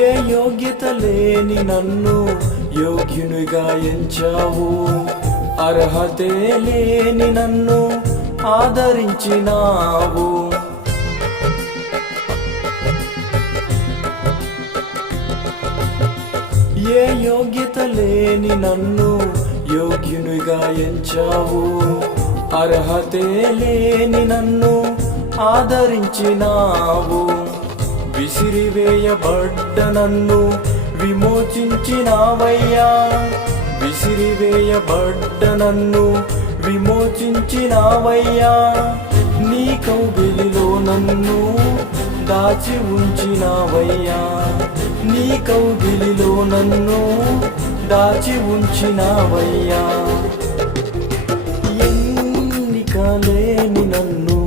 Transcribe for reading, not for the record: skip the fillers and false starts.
ఏ యోగ్యత లేని నన్ను యోగ్యునిగా ఎంచావు, అర్హతే లేని నన్ను ఆదరించినావు. ఏ యోగ్యత లేని నన్ను యోగ్యునిగా ఎంచావు, అర్హతే లేని నన్ను ఆదరించినావు. విసిరివేయబడ్డ నన్ను విమోచించినావయ్యా, విసిరివేయబడ్డ నన్ను విమోచించినావయ్యా. నీ కౌగిలిలో నన్ను దాచి ఉంచినావయ్యా, నీ కౌగిలిలో నన్ను దాచి ఉంచినావయ్యా. ఎన్నిక లేని నన్ను